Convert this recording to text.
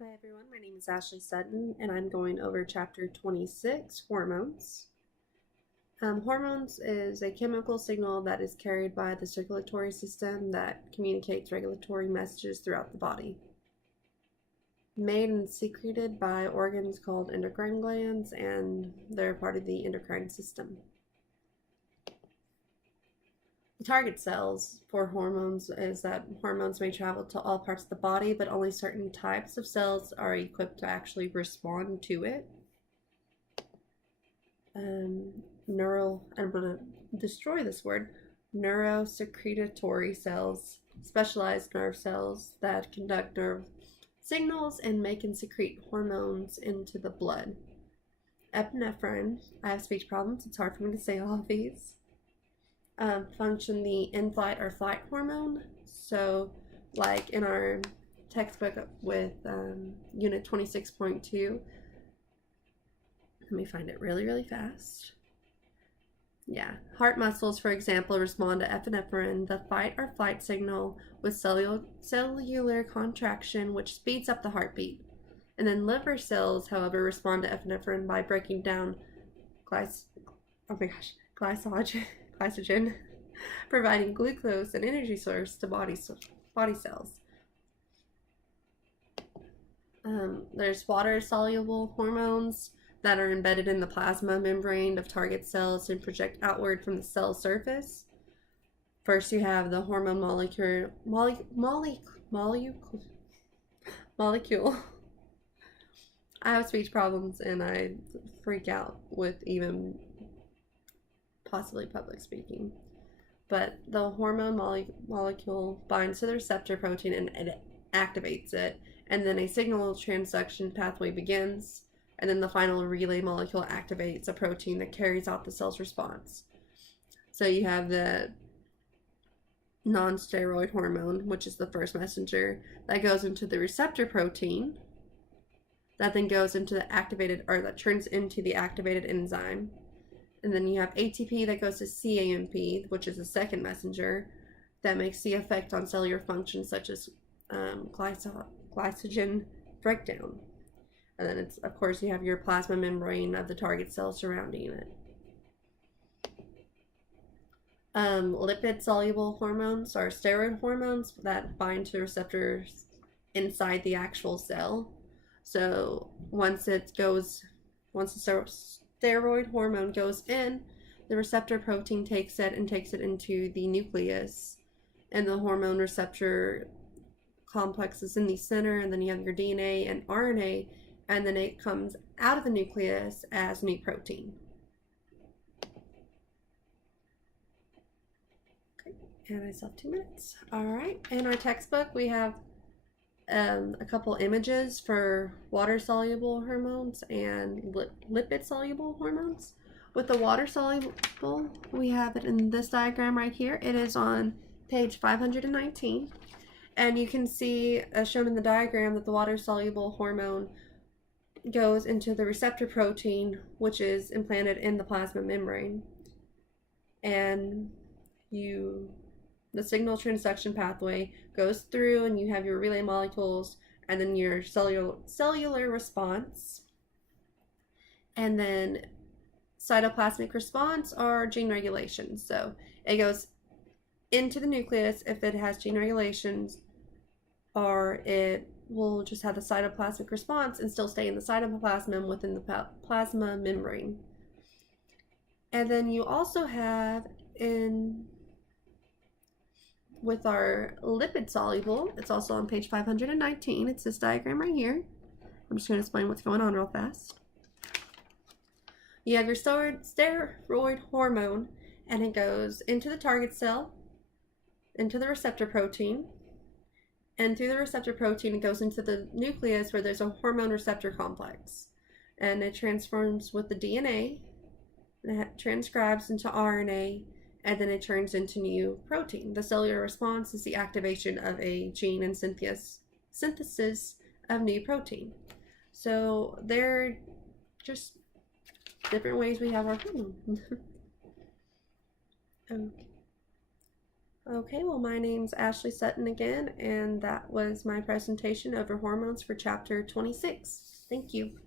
Hi everyone, my name is Ashley Sutton and I'm going over chapter 26, Hormones. Hormones is a chemical signal that is carried by the circulatory system that communicates regulatory messages throughout the body. Made and secreted by organs called endocrine glands, and they're part of the endocrine system. The target cells for hormones is that hormones may travel to all parts of the body, but only certain types of cells are equipped to actually respond to it. I'm going to destroy this word, neurosecretory cells, specialized nerve cells that conduct nerve signals and make and secrete hormones into the blood. Epinephrine, I have speech problems, it's hard for me to say all of these. Function the in-flight or flight hormone. So, like in our textbook with Unit 26.2, let me find it really fast. Yeah, heart muscles, for example, respond to epinephrine, the fight or flight signal, with cellular contraction, which speeds up the heartbeat. And then liver cells, however, respond to epinephrine by breaking down glycogen, providing glucose and energy source to body cells. There's water-soluble hormones that are embedded in the plasma membrane of target cells and project outward from the cell surface. First, you have the hormone molecule. I have speech problems and I freak out with even possibly public speaking. But the hormone molecule binds to the receptor protein and it activates it, and then a signal transduction pathway begins, and then the final relay molecule activates a protein that carries out the cell's response. So you have the non-steroid hormone, which is the first messenger, that goes into the receptor protein, that then goes into the activated, or that turns into the activated enzyme. And then you have ATP that goes to CAMP, which is the second messenger that makes the effect on cellular functions such as glycogen breakdown. And then it's, of course, you have your plasma membrane of the target cell surrounding it. Lipid soluble hormones are steroid hormones that bind to receptors inside the actual cell. So once the steroid hormone goes in, the receptor protein takes it into the nucleus, and the hormone receptor complex is in the center, and then you have your DNA and RNA, and then it comes out of the nucleus as new protein. Okay, and I still have 2 minutes. All right, in our textbook we have a couple images for water-soluble hormones and lipid-soluble hormones. With the water-soluble, we have it in this diagram right here. It is on page 519. And you can see, as shown in the diagram, that the water-soluble hormone goes into the receptor protein, which is implanted in the plasma membrane. And the signal transduction pathway goes through, and you have your relay molecules, and then your cellular response, and then cytoplasmic response or gene regulation. So it goes into the nucleus if it has gene regulations, or it will just have the cytoplasmic response and still stay in the cytoplasm within the plasma membrane. And then you also have with our lipid soluble, it's also on page 519. It's this diagram right here. I'm just going to explain what's going on real fast. You have your steroid hormone, and it goes into the target cell, into the receptor protein, and through the receptor protein it goes into the nucleus where there's a hormone receptor complex, and it transforms with the DNA, and it transcribes into RNA, and then it turns into new protein. The cellular response is the activation of a gene and synthesis of new protein. So they're just different ways we have our hormone. Okay. Okay, well, my name's Ashley Sutton again, and that was my presentation over hormones for chapter 26. Thank you.